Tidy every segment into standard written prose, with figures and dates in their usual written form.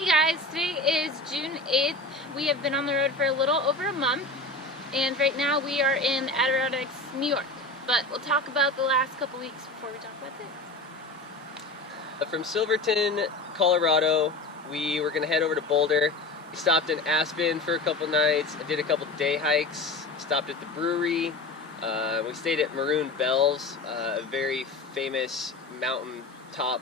Hey guys, today is June 8th. We have been on the road for a little over a month, and right now we are in Adirondacks, New York. But we'll talk about the last couple weeks before we talk about this. From Silverton, Colorado, we were going to head over to Boulder. We stopped in Aspen for a couple nights, did a couple day hikes, stopped at the brewery. We stayed at Maroon Bells, a very famous mountain top.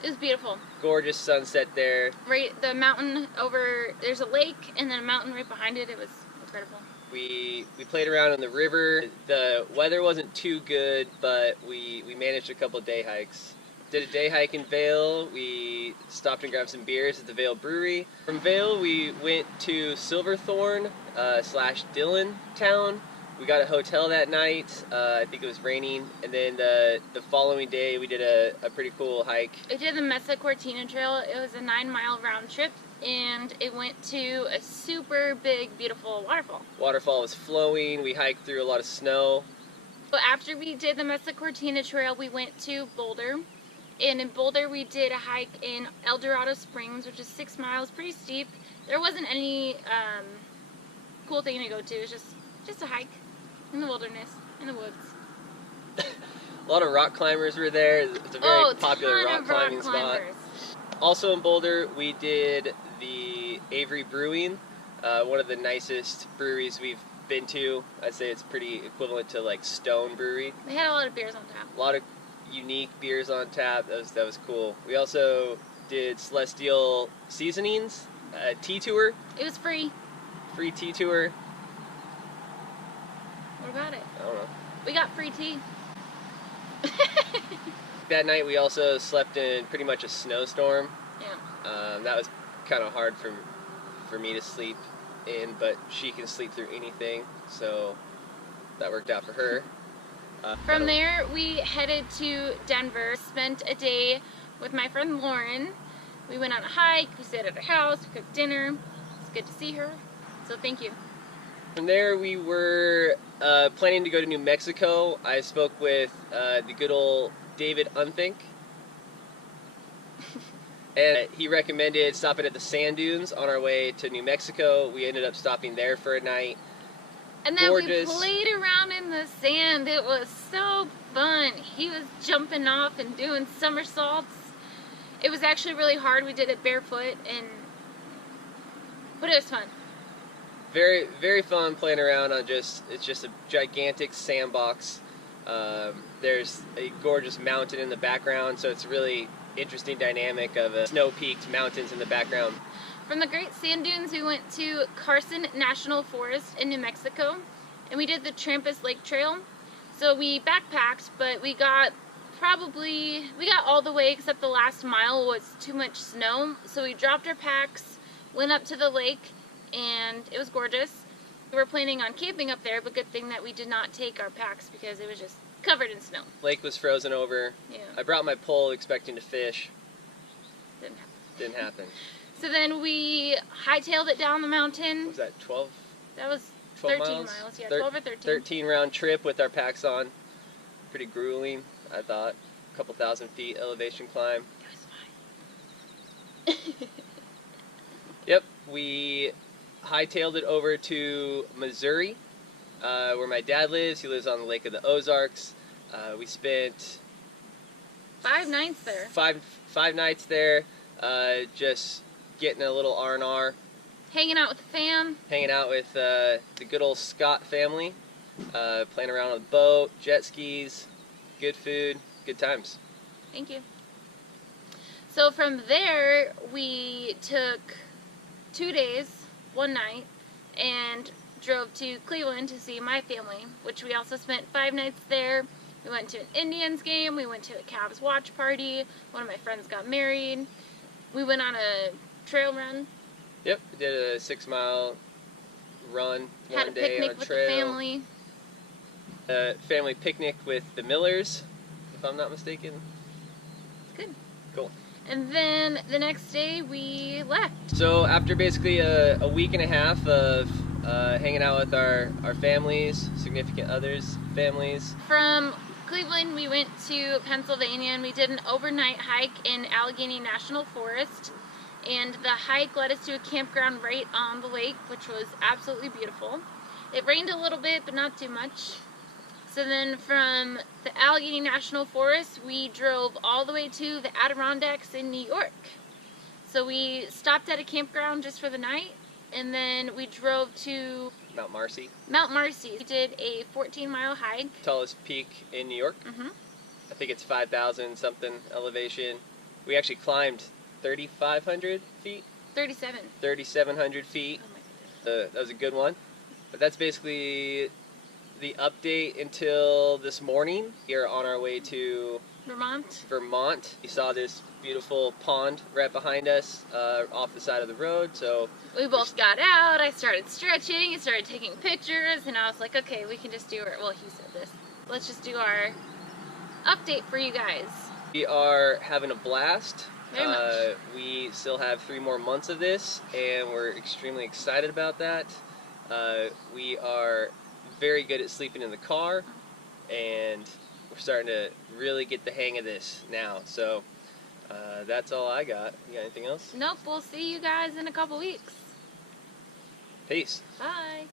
It was beautiful. Gorgeous sunset there. Right, the mountain over, there's a lake and then a mountain right behind it. It was incredible. We played around in the river. The weather wasn't too good, but we managed a couple day hikes. Did a day hike in Vail. We stopped and grabbed some beers at the Vail Brewery. From Vail, we went to Silverthorne / Dillontown. We got a hotel that night. I think it was raining, and then the following day we did a pretty cool hike. We did the Mesa Cortina Trail. It was a 9-mile round trip, and it went to a super big, beautiful waterfall. Waterfall was flowing. We hiked through a lot of snow. But after we did the Mesa Cortina Trail, we went to Boulder. And in Boulder, we did a hike in El Dorado Springs, which is 6 miles, pretty steep. There wasn't any cool thing to go to. It was just a hike in the wilderness, in the woods. A lot of rock climbers were there. It's a very popular rock climbing spot. Also in Boulder, we did the Avery Brewing, one of the nicest breweries we've been to. I'd say it's pretty equivalent to like Stone Brewery. They had a lot of beers on tap. A lot of unique beers on tap. That was cool. We also did Celestial Seasonings, tea tour. It was free. Free tea tour. What about it? I don't know. We got free tea. That night we also slept in pretty much a snowstorm. Yeah. That was kind of hard for me to sleep in, but she can sleep through anything, so that worked out for her. From there, we headed to Denver, spent a day with my friend Lauren. We went on a hike, we stayed at her house, we cooked dinner. It's good to see her, so thank you. From there, we were planning to go to New Mexico. I spoke with the good old David Unthink, and he recommended stopping at the sand dunes on our way to New Mexico. We ended up stopping there for a night. And then Gorgeous. we played around in the sand. It was so fun. He was jumping off and doing somersaults. It was actually really hard. We did it barefoot, but it was fun. Very, very fun playing around on it's just a gigantic sandbox. There's a gorgeous mountain in the background, so it's a really interesting dynamic of snow-peaked mountains in the background. From the Great Sand Dunes, we went to Carson National Forest in New Mexico, and we did the Trampas Lake Trail. So we backpacked, but we got all the way except the last mile was too much snow. So we dropped our packs, went up to the lake, and it was gorgeous. We were planning on camping up there, but good thing that we did not take our packs because it was just covered in snow. Lake was frozen over. Yeah. I brought my pole expecting to fish. Didn't happen. Didn't happen. So then we hightailed it down the mountain. What was that, 12? That was 12 13 miles? miles. Yeah, 12 or 13. 13 round trip with our packs on. Pretty grueling, I thought. A couple thousand feet elevation climb. It was fine. Yep, we hightailed it over to Missouri, where my dad lives. He lives on the Lake of the Ozarks. We spent 5 nights there. Five nights there, just getting a little R&R. Hanging out with the fam. Hanging out with the good old Scott family. Playing around on the boat, jet skis, good food, good times. Thank you. So from there, we took 2 days, 1 night, and drove to Cleveland to see my family, which we also spent 5 nights there. We went to an Indians game, we went to a Cavs watch party, one of my friends got married, we went on a trail run. Yep, we did a 6-mile run Had one a day picnic on with trail. the family. Family picnic with the Millers, if I'm not mistaken. Good. Cool. And then the next day we left. So after basically a week and a half of hanging out with our families, significant others' families. From Cleveland, we went to Pennsylvania and we did an overnight hike in Allegheny National Forest. and the hike led us to a campground right on the lake, which was absolutely beautiful. It rained a little bit, but not too much. So then from the Allegheny National Forest, we drove all the way to the Adirondacks in New York. So we stopped at a campground just for the night, and then we drove to Mount Marcy. Mount Marcy. We did a 14-mile hike. Tallest peak in New York. Mm-hmm. I think it's 5,000 something elevation. We actually climbed 3,500 feet. 37. 3,700 feet. Oh my goodness. That was a good one. But that's basically the update until this morning. We are on our way to Vermont. You saw this beautiful pond right behind us off the side of the road. So we both got out. I started stretching. I started taking pictures, and I was like, okay, we can just do our, well, he said this. Let's just do our update for you guys. We are having a blast. Very much. We still have 3 more months of this, and we're extremely excited about that. We are very good at sleeping in the car, and we're starting to really get the hang of this now. So that's all I got. You got anything else? Nope, we'll see you guys in a couple weeks. Peace. Bye.